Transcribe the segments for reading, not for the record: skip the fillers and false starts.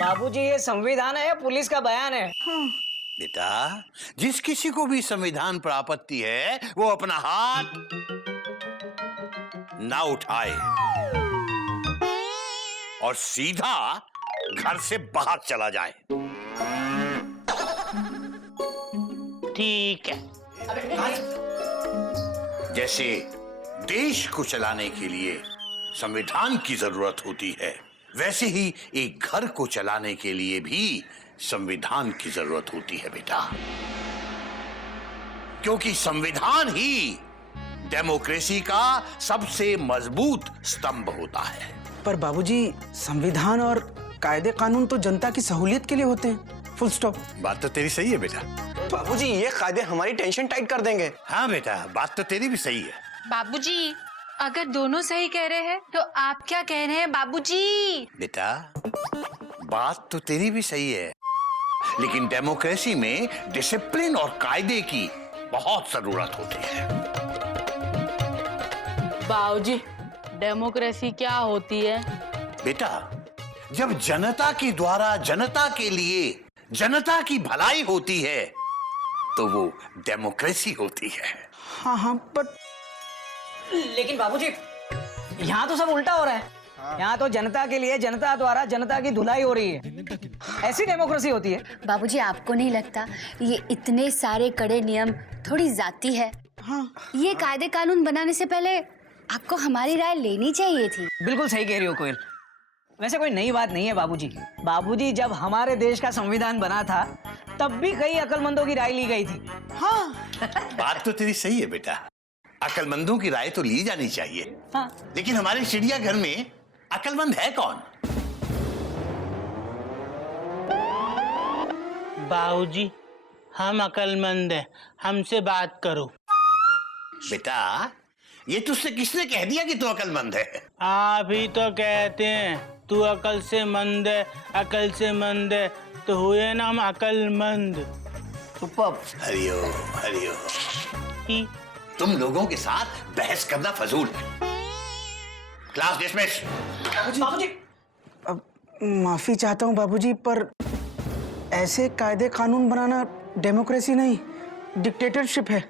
बाबूजी ये संविधान है या पुलिस का बयान है? बेटा, जिस किसी को भी संविधान पर आपत्ति है वो अपना हाथ ना उठाए और सीधा घर से बाहर चला जाए। ठीक है। जैसे देश को चलाने के लिए संविधान की जरूरत होती है, वैसे ही एक घर को चलाने के लिए भी संविधान की जरूरत होती है बेटा, क्योंकि संविधान ही डेमोक्रेसी का सबसे मजबूत स्तंभ होता है। पर बाबूजी, संविधान और कायदे कानून तो जनता की सहूलियत के लिए होते हैं, फुल स्टॉप। बात तो तेरी सही है बेटा। बाबूजी, ये कायदे हमारी टेंशन टाइट कर देंगे। हाँ बेटा, बात तो तेरी भी सही है। बाबूजी, अगर दोनों सही कह रहे हैं तो आप क्या कह रहे हैं बाबूजी? बेटा, बात तो तेरी भी सही है, लेकिन डेमोक्रेसी में डिसिप्लिन और कायदे की बहुत जरूरत होती है। बाबूजी, डेमोक्रेसी क्या होती है? बेटा, जब जनता के द्वारा जनता के लिए जनता की भलाई होती है तो वो डेमोक्रेसी होती है। हाँ हाँ, पर लेकिन बाबूजी यहाँ तो सब उल्टा हो रहा है। यहाँ तो जनता के लिए जनता द्वारा जनता की धुलाई हो रही है। ऐसी डेमोक्रेसी होती है? बाबूजी, आपको नहीं लगता ये इतने सारे कड़े नियम थोड़ी जाती है? हाँ, ये कायदे कानून बनाने से पहले आपको हमारी राय लेनी चाहिए थी। बिल्कुल सही कह रही हो कोयल। वैसे कोई नई बात नहीं है बाबूजी। बाबूजी, जब हमारे देश का संविधान बना था तब भी कई अक्लमंदों की राय ली गई थी। हाँ। बात तो तेरी सही है बेटा, अक्लमंदों की राय तो ली जानी चाहिए। हाँ। लेकिन हमारे चिड़ियाघर में अक्लमंद है कौन? बाबूजी, हम अक्लमंद हैं, हमसे बात करो। बेटा, ये तुझसे किसने कह दिया कि तू अक्लमंद है? आप ही तो कहते हैं तू अकल से मंद है, अकल से मंद है, तो हुए ना हम अकलमंद। हरिओम हरिओम। तुम लोगों के साथ बहस करना फजूल है। Class dismiss. बाबूजी, अब माफी चाहता हूँ बाबूजी, पर ऐसे कायदे कानून बनाना डेमोक्रेसी नहीं, डिक्टेटरशिप है,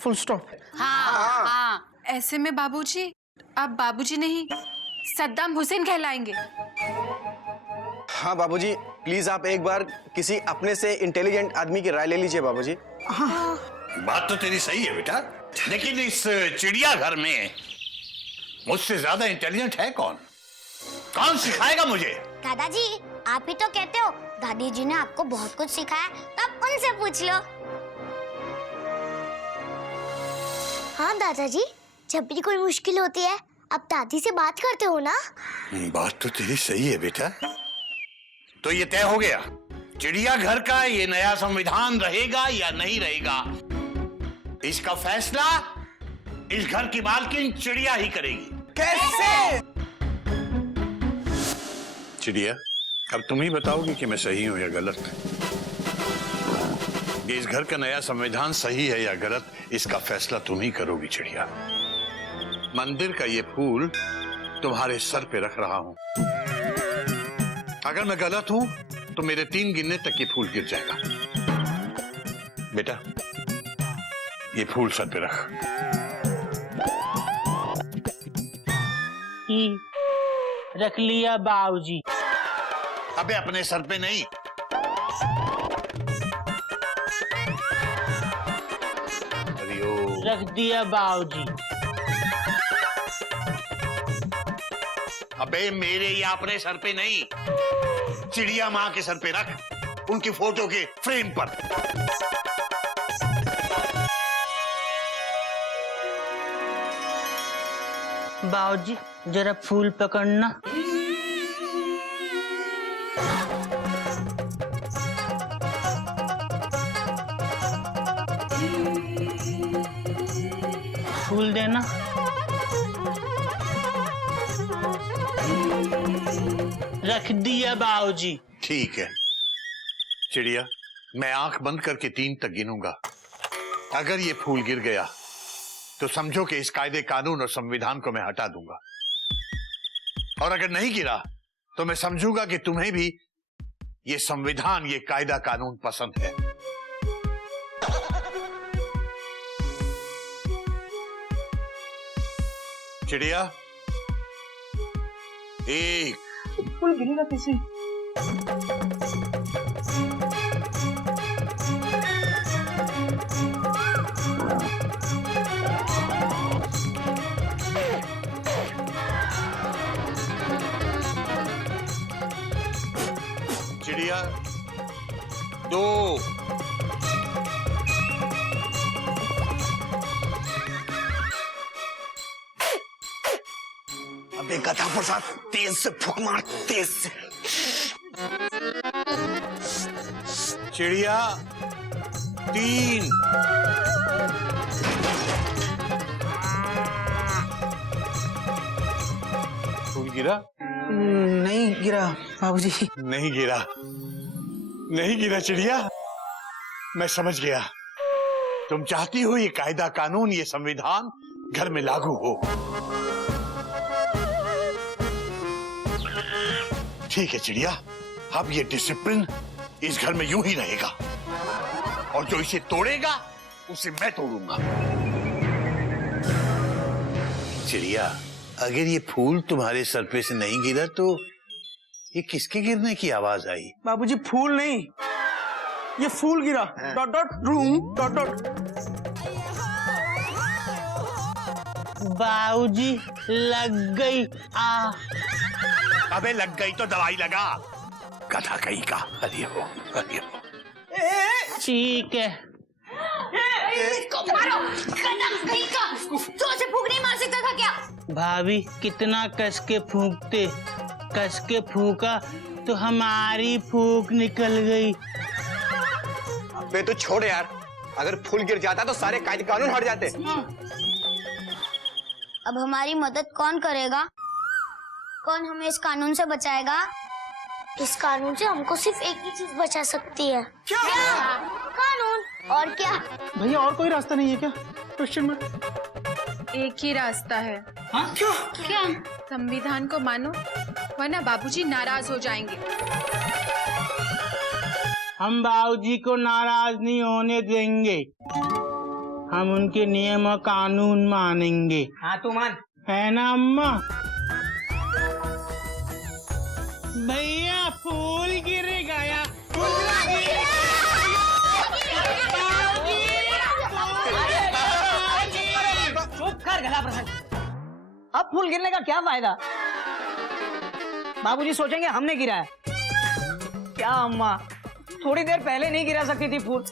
फुल स्टॉप। हाँ। ऐसे में बाबूजी आप बाबूजी नहीं सद्दाम हुसैन कहलाएंगे। हाँ बाबूजी, प्लीज आप एक बार किसी अपने से इंटेलिजेंट आदमी की राय ले लीजिए बाबूजी। बात तो तेरी सही है बेटा, लेकिन इस चिड़ियाघर में मुझसे ज्यादा इंटेलिजेंट है कौन? कौन सिखाएगा मुझे? दादाजी, आप ही तो कहते हो दादी जी ने आपको बहुत कुछ सिखाया, तो आप उनसे पूछ लो। हाँ दादाजी, जब भी कोई मुश्किल होती है आप दादी से बात करते हो ना? बात तो तेरी सही है बेटा। तो ये तय हो गया, चिड़ियाघर का ये नया संविधान रहेगा या नहीं रहेगा, इसका फैसला इस घर की मालकिन चिड़िया ही करेगी। कैसे? चिड़िया, अब तुम ही बताओगी कि मैं सही हूं या गलत। ये इस घर का नया संविधान सही है या गलत, इसका फैसला तुम ही करोगी चिड़िया। मंदिर का ये फूल तुम्हारे सर पे रख रहा हूं। अगर मैं गलत हूं तो मेरे 3 गिनने तक ये फूल गिर जाएगा। बेटा, ये फूल सर पे रख। रख लिया बाबूजी। अबे अपने सर पे नहीं। हरिओम। रख दिया बाबूजी। अबे मेरे या अपने सर पे नहीं, चिड़िया माँ के सर पे रख, उनकी फोटो के फ्रेम पर। बाबूजी, जरा फूल पकड़ना। फूल देना। रख दिया बाबूजी। ठीक है चिड़िया, मैं आंख बंद करके 3 तक गिनूंगा। अगर ये फूल गिर गया तो समझो कि इस कायदे कानून और संविधान को मैं हटा दूंगा, और अगर नहीं गिरा तो मैं समझूंगा कि तुम्हें भी ये संविधान, ये कायदा कानून पसंद है। चिड़िया, एक फूल गिरेगा कैसे? चिड़िया, दो। अबे गधा प्रसाद, तेज से फूक मार, तेज से। चिड़िया, तीन। फूल गिरा? नहीं गिरा बाबूजी। नहीं गिरा, नहीं गिरा चिड़िया। मैं समझ गया, तुम चाहती हो ये कायदा कानून, ये संविधान घर में लागू हो। ठीक है चिड़िया, अब ये डिसिप्लिन इस घर में यूं ही रहेगा, और जो इसे तोड़ेगा उसे मैं तोड़ूंगा। चिड़िया, अगर ये फूल तुम्हारे सर पे से नहीं गिरा तो ये किसके गिरने की आवाज आई? बाबूजी फूल नहीं, ये फूल गिरा। Dot dot room dot dot. बाबूजी लग गई आ। अबे लग गई तो दवाई लगा, गधा कहीं का। हरि हो, हरि हो। ठीक है। तो उसे फूंक नहीं मार सकता था क्या? भाभी कितना कस के फूंकते, कस के फूंका तो हमारी फूंक निकल गई। अबे तो छोड़ यार, अगर फूल गिर जाता तो सारे कायदे कानून हट जाते। अब हमारी मदद कौन करेगा? कौन हमें इस कानून से बचाएगा? इस कानून से हमको सिर्फ एक ही चीज बचा सकती है। क्या? कानून। और क्या? भैया और कोई रास्ता नहीं है क्या? Question mark. एक ही रास्ता है। हाँ? क्या? संविधान को मानो, वरना बाबूजी नाराज हो जाएंगे। हम बाबूजी को नाराज नहीं होने देंगे, हम उनके नियम और कानून मानेंगे। हाँ तू मान। है ना अम्मा? भैया फूल गिर गया। चुप कर गधा प्रसाद, अब फूल गिरने का क्या फायदा? बाबूजी सोचेंगे हमने गिरा है। क्या अम्मा, थोड़ी देर पहले नहीं गिरा सकती थी फूल?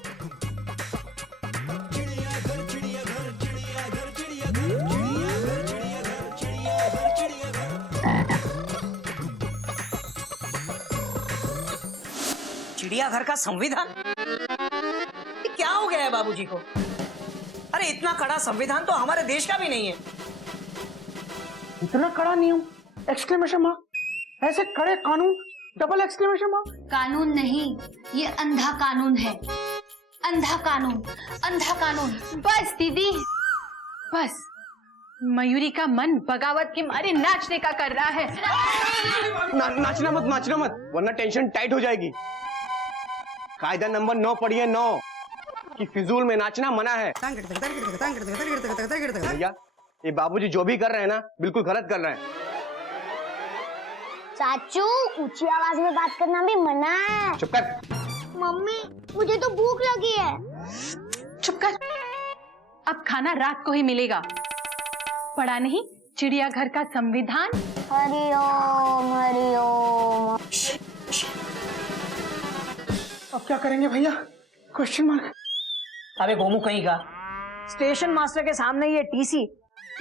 चिड़ियाघर का संविधान? ये क्या हो गया है बाबूजी को? अरे इतना कड़ा संविधान तो हमारे देश का भी नहीं है। इतना कड़ा नियम, एक्सक्लेमेशन मार्क। ऐसे कड़े कानून, डबल एक्सक्लेमेशन मार्क। कानून नहीं, ये अंधा कानून है। अंधा कानून, अंधा कानून। बस दीदी, बस। मयूरी का मन बगावत के मारे नाचने का कर रहा है। नाचना मत, वरना टेंशन टाइट हो जाएगी। कायदा नंबर 9 पढ़िए, 9 कि फिजूल में नाचना मना है। भैया, ये बाबूजी जो भी कर रहे हैं ना, बिल्कुल गलत कर रहे हैं। चाचू, ऊंची आवाज में बात करना भी मना है। चुप कर। मम्मी, मुझे तो भूख लगी है। चुप कर। अब खाना रात को ही मिलेगा। पढ़ा नहीं चिड़ियाघर का संविधान? हरिओम हरिओम। अब क्या करेंगे भैया? Question mark. अबे गोमू कहीं का, स्टेशन मास्टर के सामने ये टीसी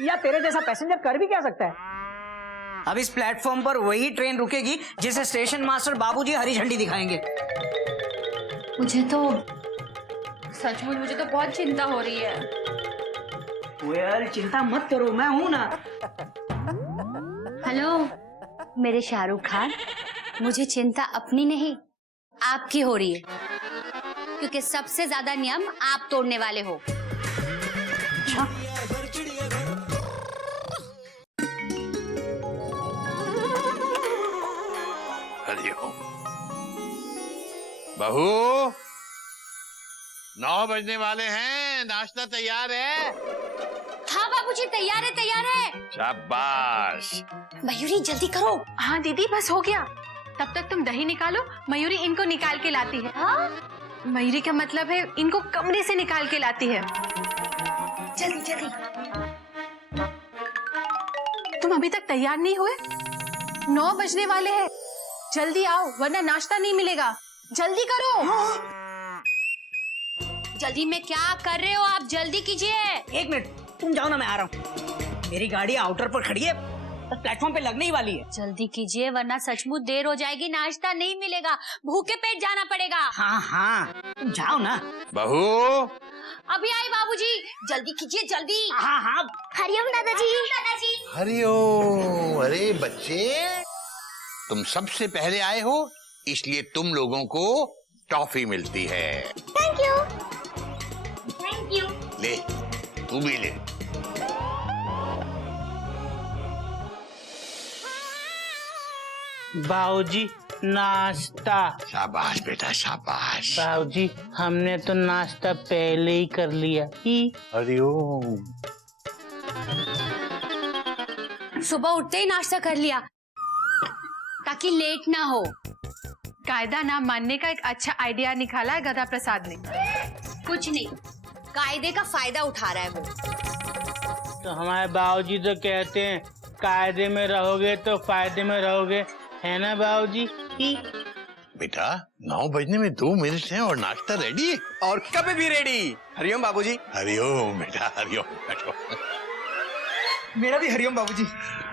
या तेरे जैसा पैसेंजर कर भी क्या सकता है? अब इस प्लेटफॉर्म पर वही ट्रेन रुकेगी जिसे स्टेशन मास्टर बाबूजी हरी झंडी दिखाएंगे। मुझे तो सचमुच मुझे तो बहुत चिंता हो रही है। यार चिंता मत करो, मैं हूं ना। हेलो मेरे शाहरुख खान, मुझे चिंता अपनी नहीं आपकी हो रही है, क्योंकि सबसे ज्यादा नियम आप तोड़ने वाले हो। हरि ओम। बहू 9 बजने वाले हैं, नाश्ता तैयार है। हाँ बाबूजी, तैयार है तैयार है। शाबाश। मयूरी जल्दी करो। हाँ दीदी बस हो गया। तब तक तुम दही निकालो, मयूरी इनको निकाल के लाती है। हाँ? मयूरी का मतलब है इनको कमरे से निकाल के लाती है। जल्दी जल्दी। तुम अभी तक तैयार नहीं हुए? 9 बजने वाले हैं, जल्दी आओ वरना नाश्ता नहीं मिलेगा। जल्दी करो। जल्दी में क्या कर रहे हो आप? जल्दी कीजिए। 1 मिनट, तुम जाओ ना, मैं आ रहा हूँ। मेरी गाड़ी आउटर पर खड़ी है, प्लेटफॉर्म पे लगने ही वाली है। जल्दी कीजिए वरना सचमुच देर हो जाएगी, नाश्ता नहीं मिलेगा, भूखे पेट जाना पड़ेगा। हाँ हाँ, तुम जाओ ना। बहू अभी आई बाबूजी, जल्दी कीजिए जल्दी। हाँ हाँ। हरिओम दादाजी। हरिओम। अरे बच्चे, तुम सबसे पहले आए हो, इसलिए तुम लोगों को टॉफी मिलती है। Thank you. Thank you. ले, तू भी ले। बाबूजी नाश्ता। शाबाश बेटा शाबाश। बाबूजी हमने तो नाश्ता पहले ही कर लिया ही। हरिओम। सुबह उठते ही नाश्ता कर लिया ताकि लेट ना हो। कायदा ना मानने का एक अच्छा आइडिया निकाला है गधा प्रसाद ने। कुछ नहीं, कायदे का फायदा उठा रहा है वो। तो हमारे बाबूजी तो कहते हैं कायदे में रहोगे तो फायदे में रहोगे, है ना बाबूजी? बेटा 9 बजने में 2 मिनट हैं और नाश्ता रेडी है। और कभी भी रेडी। हरिओम बाबूजी। हरिओम बेटा हरिओम। बैठो। मेरा भी हरिओम बाबूजी।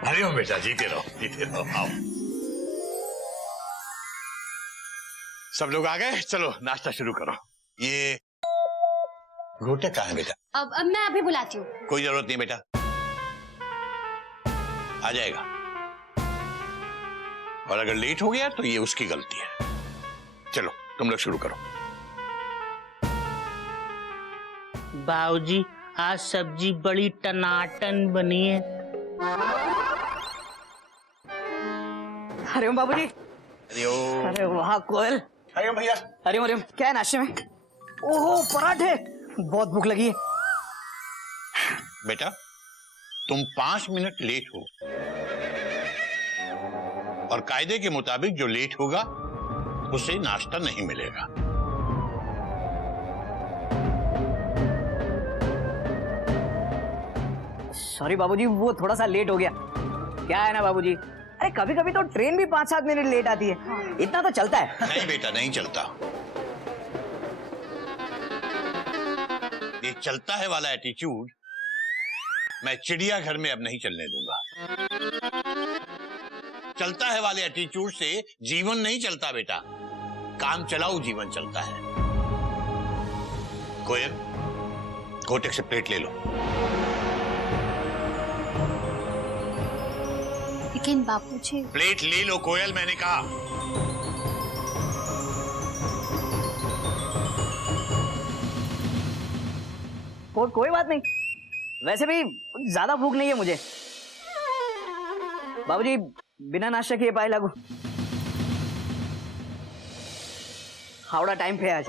हरिओम बेटा, जीते रहो जीते रहो। आओ सब लोग आ गए, चलो नाश्ता शुरू करो। ये घोटा कहाँ है बेटा? अब मैं अभी बुलाती हूँ। कोई जरूरत नहीं बेटा, आ जाएगा। और अगर लेट हो गया तो ये उसकी गलती है। चलो तुम लोग शुरू करो। बाबूजी आज सब्जी बड़ी टनाटन बनी है। हरिओम बाबूजी। हरिओम। अरे वाह कोयल। हरिओम भैया। हरिओम हरिओम। क्या है नाश्ते में? ओहो पराठे, बहुत भूख लगी है। बेटा तुम 5 मिनट लेट हो और कायदे के मुताबिक जो लेट होगा उसे नाश्ता नहीं मिलेगा। सॉरी बाबूजी, वो थोड़ा सा लेट हो गया। क्या है ना बाबूजी, अरे कभी कभी तो ट्रेन भी 5-7 मिनट लेट आती है। इतना तो चलता है। नहीं बेटा नहीं चलता। ये चलता है वाला एटीट्यूड मैं चिड़ियाघर में अब नहीं चलने दूंगा। चलता है वाले एटीट्यूड से जीवन नहीं चलता बेटा, काम चलाऊ जीवन चलता है। कोयल घोटक से प्लेट ले लो। लेकिन बापूजी। प्लेट ले लो कोयल, मैंने कहा। कोई बात नहीं, वैसे भी ज्यादा भूख नहीं है मुझे। बाबूजी बिना नाश्ता किए पाए लागू। हावड़ा टाइम पे आज।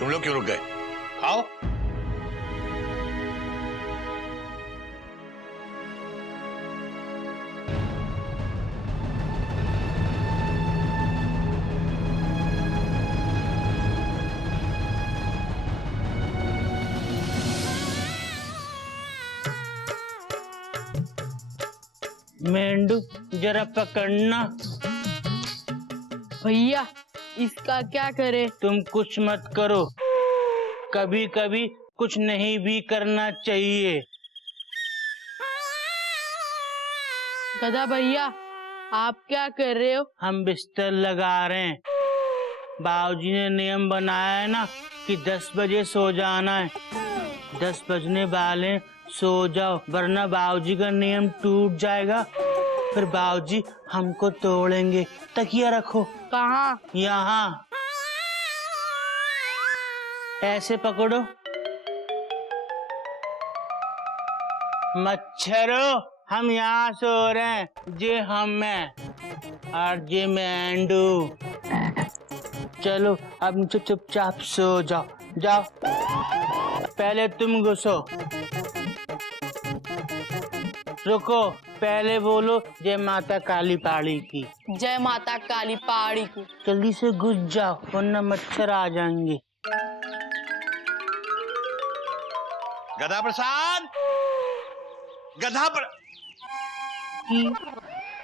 तुम लोग क्यों रुक गए? आओ। मेंढू जरा पकड़ना। भैया इसका क्या करे? तुम कुछ मत करो, कभी कभी कुछ नहीं भी करना चाहिए। गधा भैया आप क्या कर रहे हो? हम बिस्तर लगा रहे हैं। बाबूजी ने नियम बनाया है ना कि 10 बजे सो जाना है, 10 बजने वाले, सो जाओ वरना बाबूजी का नियम टूट जाएगा। फिर बाबूजी हमको तोड़ेंगे। तकिया रखो। कहाँ? यहाँ ऐसे पकड़ो। मच्छरों, हम यहाँ सो रहे हैं। जे हम हैं और जे मेंढू। चलो अब मुझे चुपचाप सो जाओ। जाओ, पहले तुम घुसो। रुको, पहले बोलो जय माता काली पहाड़ी की। जय माता काली पहाड़ी की। जल्दी से घुस जाओ वरना मच्छर आ जाएंगे। गधा प्रसाद, गधा पर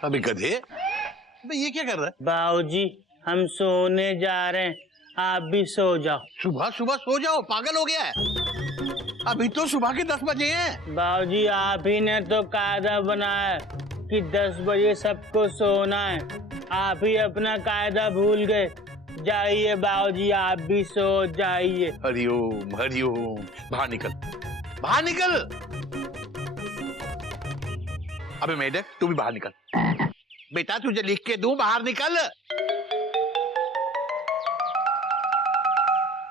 अभी गधे, अबे ये क्या कर रहा है? बाबूजी हम सोने जा रहे हैं, आप भी सो जाओ। सुबह सुबह सो जाओ, पागल हो गया है? अभी तो सुबह के 10 बजे हैं। बाबूजी आप ही ने तो कायदा बनाया कि 10 बजे सबको सोना है। आप ही अपना कायदा भूल गए। जाइए बाबूजी, आप भी सो जाइए। हरिओम हरिओम। बाहर निकल, बाहर निकल। अबे मेढक, तू भी बाहर निकल। बेटा तुझे लिख के दूं, बाहर निकल।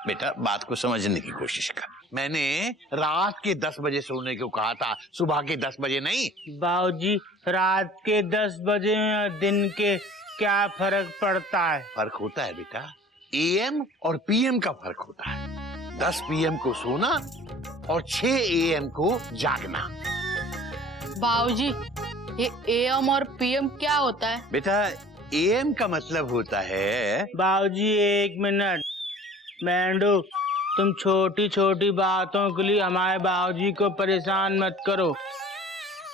बेटा बात को समझने की कोशिश कर। मैंने रात के 10 बजे सोने को कहा था, सुबह के 10 बजे नहीं। बाबूजी रात के 10 बजे में दिन के क्या फर्क पड़ता है? फर्क होता है बेटा, AM और PM का फर्क होता है। 10 PM को सोना और 6 AM को जागना। बाबूजी ये AM और PM क्या होता है? बेटा AM का मतलब होता है। बाबूजी 1 मिनट। मेंढू, तुम छोटी छोटी बातों के लिए हमारे बाबूजी को परेशान मत करो।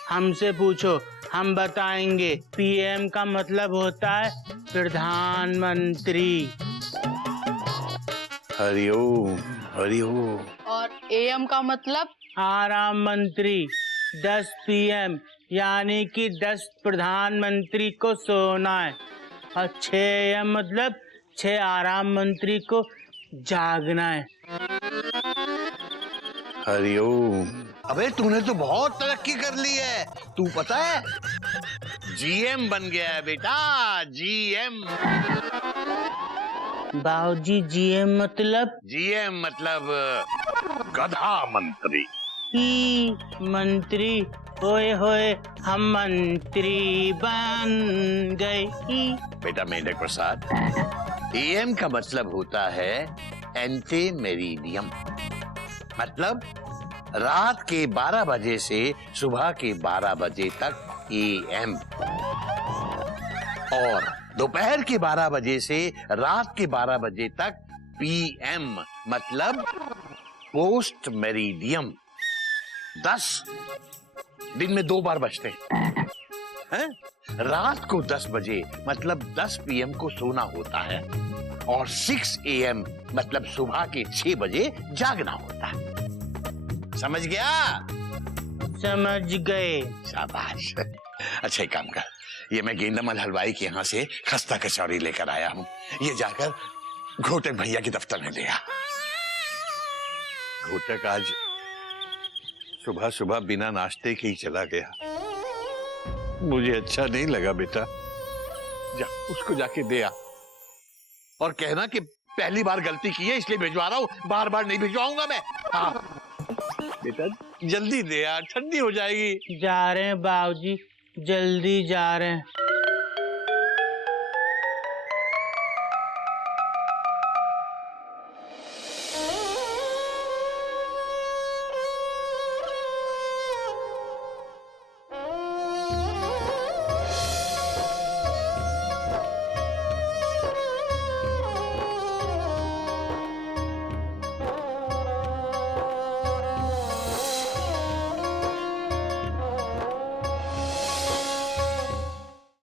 हमसे पूछो, हम बताएंगे। PM का मतलब होता है प्रधानमंत्री। हरिओम हरिओम। और AM का मतलब? आराम मंत्री। 10 PM यानी कि 10 प्रधानमंत्री को सोना है। और 6 AM मतलब 6 आराम मंत्री को जागना है। हरिओम। अबे तूने तो बहुत तरक्की कर ली है। तू पता है GM बन गया है बेटा, GM। बाबूजी GM मतलब? GM मतलब गधा मंत्री। ही मंत्री। ओए होए हम मंत्री बन गए। बेटा मेढक प्रसाद, AM का मतलब होता है एंटी मेरिडियम। मतलब रात के 12 बजे से सुबह के 12 बजे तक AM, और दोपहर के 12 बजे से रात के 12 बजे तक PM मतलब पोस्ट मेरिडियम। 10 दिन में 2 बार बजते हैं। रात को 10 बजे मतलब 10 PM को सोना होता है और 6 AM मतलब सुबह के 6 बजे जागना होता है। समझ गया? समझ गए। शाबाश। अच्छा एक काम कर, ये मैं गेंदामल हलवाई के यहाँ से खस्ता कचौड़ी लेकर आया हूँ। ये जाकर घोटक भैया के दफ्तर में ले आ। घोटक आज सुबह सुबह बिना नाश्ते के ही चला गया। मुझे अच्छा नहीं लगा बेटा। जा उसको जाके दे आ और कहना कि पहली बार गलती की है इसलिए भिजवा रहा हूँ, बार बार नहीं भिजवाऊंगा मैं। हाँ बेटा जल्दी दे यार, ठंडी हो जाएगी। जा रहे हैं बाबूजी, जल्दी जा रहे हैं।